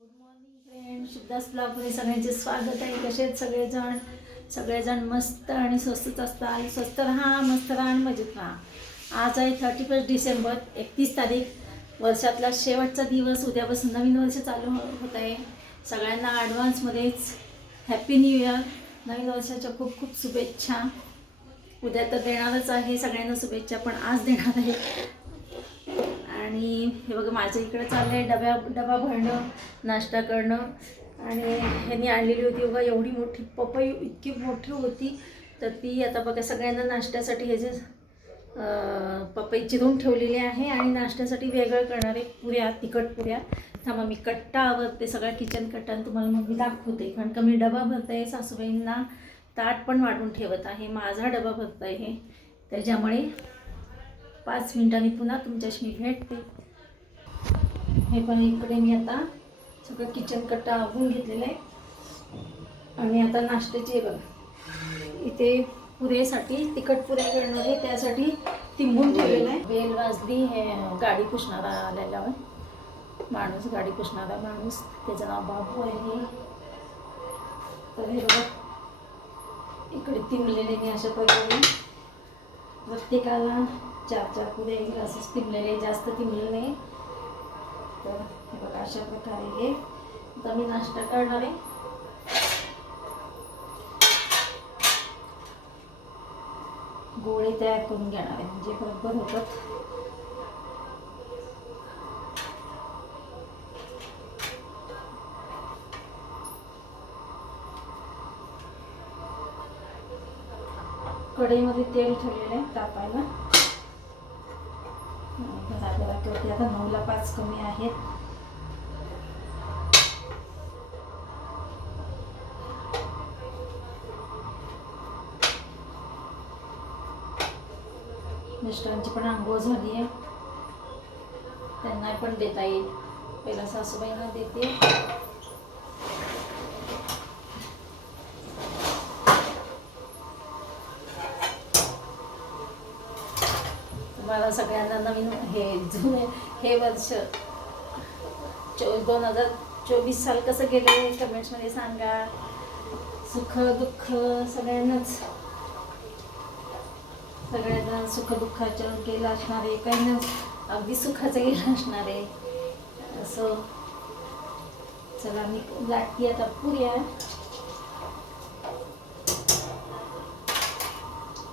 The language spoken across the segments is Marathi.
गुड मॉर्निंग फ्रेंड शुद्धास ब्लॉगमध्ये सगळ्यांचे स्वागत आहे. कसेच सगळेजण? सगळेजण मस्त आणि स्वस्तच असतात. स्वस्त राहा मस्त राहा आणि मजेत राहा. आज आहे थर्टी फर्स्ट डिसेंबर एकतीस तारीख. वर्षातला शेवटचा दिवस. उद्यापासून नवीन वर्ष चालू हो-, होत आहे. सगळ्यांना ॲडव्हान्समध्येच हॅपी न्यू इयर नवीन वर्षाच्या खूप खूप शुभेच्छा. उद्या तर देणारच आहे सगळ्यांना शुभेच्छा पण आज देणार आहे आणि हे बघा माझं इकडं चाललं आहे डब्या डबा भरणं नाश्ता करणं. आणि ह्यांनी आणलेली होती बघा एवढी मोठी पपई इतकी मोठी होती. तर ती आता बघा सगळ्यांना नाश्त्यासाठी हे जे पपई चिरून ठेवलेली आहे. आणि नाश्त्यासाठी वेगळं करणारे पुऱ्या तिखट पुऱ्या. थांबा मी कट्टा आवरते सगळ्या किचन कट्टा तुम्हाला मग मी दाखवते. कारण का मी डबा भरते सासूबाईंना ताट पण वाढून ठेवत आहे. माझा डबा भरत आहे त्याच्यामुळे पाच मिनिटांनी पुन्हा तुमच्याशी मी भेटते. हे पण इकडे मी आता सगळं किचन कट्टा आवून घेतलेलं आहे. आणि आता नाश्त्याची बघ. बघा इथे पुरेसाठी तिखट पुऱ्या करणार आहे त्यासाठी तिंबून ठेवलेलं आहे. बेल वाजली हे गाडी पुसणारा आलेला माणूस गाडी पुसणारा माणूस. त्याचं नाव बाबू आहे. तर हे बघा. इकडे तिंबलेले मी अशा प्रकारे प्रत्येकाला चार चार पुढे येईल तिमलेले जास्त तिमले नाही. तर हे बघा अशा प्रकारे हे. आता मी नाश्ता करणार आहे. गोळे तयार करून घेणार आहे म्हणजे बरोबर होतात. कढईमध्ये तेल ठेवलेलं आहे तापायला. घरा घरा आता नऊला पाच कमी आहेत. मिस्टरांची पण आंघोळ झाली आहे. त्यांना पण देता येईल. पहिला सासूबाईंना देते. तुम्हाला सगळ्यांना नवीन हे जुने हे वर्ष चो दोन हजार चोवीस साल कसं गेलं कमेंट्समध्ये सांगा. सुख दुःख सगळ्यांनाच. सगळ्यांना सुख दुःखाचं गेलं असणार आहे काही अगदी सुखाचं गेलं असणार. आहे असं. चला मी लाटती आता पुऱ्या.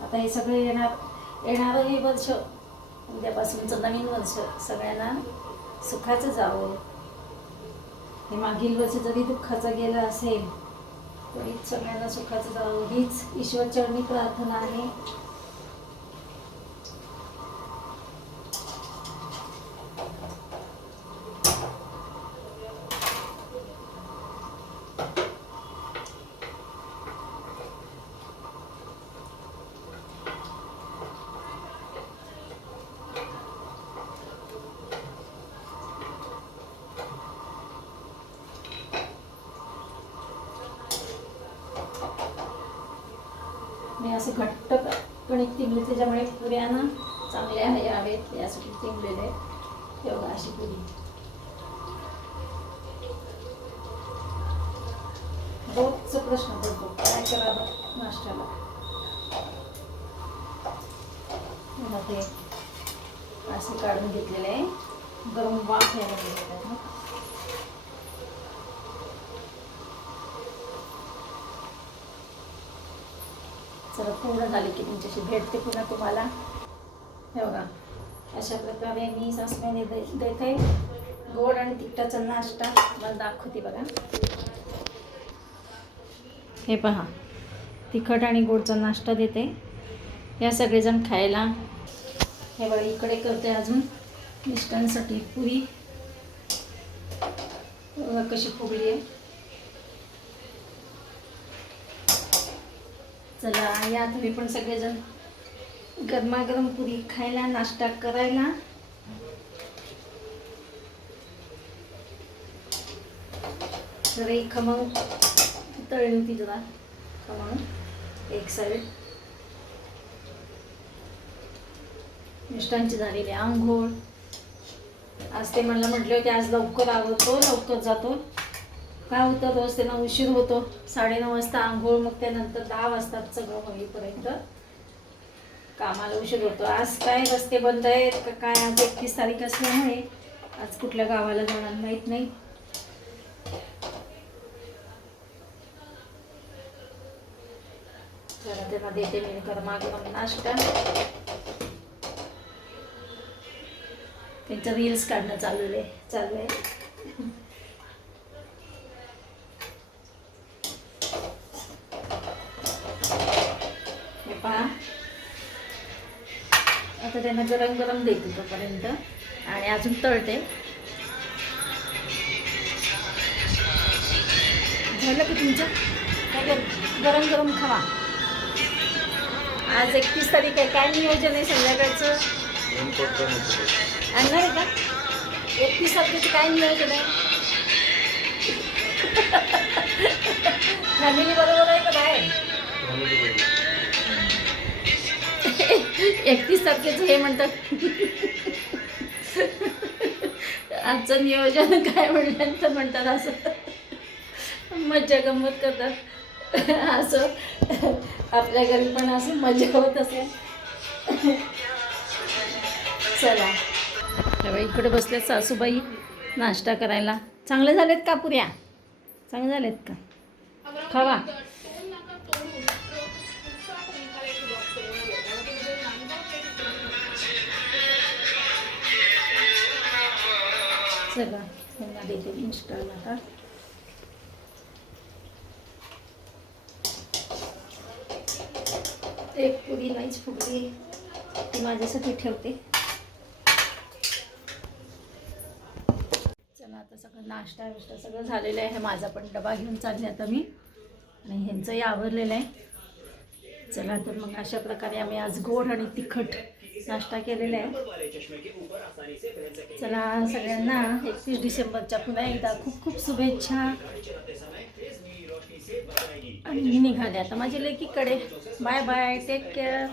आता हे सगळे येणार येणारं हे वर्ष उद्यापासूनचं नवीन वर्ष सगळ्यांना सुखाचं जावं. हे मागील वर्ष जरी दुःखाचं गेलं असेल तरी सगळ्यांना सुखाचं जावं. हीच ईश्वरचरणी प्रार्थना आहे. मी असे घट्ट कणिक तिंबले त्याच्यामुळे पुऱ्यांना चांगल्या यावेत यासाठी तिंबलेले तेव्हा अशी पुरी? रोजचा प्रश्न पडतो काय करावं नाश्त्याला? ते असे काढून घेतलेले आहे. गरम वाफ यायला गेलेले आहेत पूर्ण झाली की तुमच्याशी भेटते पुन्हा तुम्हाला. हे बघा अशा प्रकारे मी सासऱ्याने दे देते. गोड आणि तिखटाचा नाश्ता मला दाखवते बघा. हे पहा तिखट आणि गोडचा नाश्ता देते. या सगळेजण खायला. हे बघा इकडे करते अजून मिस्टरांसाठी पुरी. कशी फुगली आहे. चला या तुम्ही पण सगळेजण गरमागरम पुरी खायला नाश्ता करायला. तर एक खमंग तळली होती जरा. खमंग एक साईड मिष्टांची झालेली आंघोळ. आज ते मला म्हटले होते आज लवकर आवडतो लवकर जातो. काय होतं रोज त्यांना उशीर होतो. साडेनऊ वाजता आंघोळ मग त्यानंतर दहा वाजतात सगळं होईपर्यंत कामाला उशीर होतो. आज काय रस्ते बंद आहेत का काय आज एकतीस तारीख असल्यामुळे आज कुठल्या गावाला जाणार माहीत नाही. जरा त्यांना देते मी गरमागरम नाश्ता. त्यांचं रील्स काढणं चालू आहे चालू आहे. पहा आता त्यांना गरम गरम देते तोपर्यंत. आणि अजून तळते. झालं की तुमचं? काय गरम? गरम खावा. आज एकतीस तारीख आहे. काय नियोजन आहे संध्याकाळचं? आणणार आहे का? एकतीस तारखेचं काय नियोजन आहे? फॅमिली बरोबर एकतीस तारखेचं हे म्हणतात. आजचं नियोजन काय म्हणल्यानंतर म्हणतात असं. मज्जा गंमत करतात. असं. आपल्या घरी पण असं मजा होत असेल. चला. तेव्हा इकडे बसले सासूबाई नाश्ता करायला. चांगले झालेत का पुऱ्या? चांगले झालेत का? खावा. चला पुन्हा देते इन्स्टॉल आता एक पुरी नाहीच फुगली. ती माझ्यासाठी ठेवते. चला आता सगळं नाश्ता बिष्टा सगळं झालेलं आहे. माझा पण डबा घेऊन चालले आता मी. आणि ह्यांचंही आवरलेलं आहे. चला तर मग अशा प्रकारे आम्ही आज गोड आणि तिखट नाश्ता केलेला आहे. चला सगळ्यांना एकतीस डिसेंबरच्या पुन्हा एकदा खूप खूप शुभेच्छा. आणि मी निघाले आता माझ्या लेकीकडे. Bye bye take care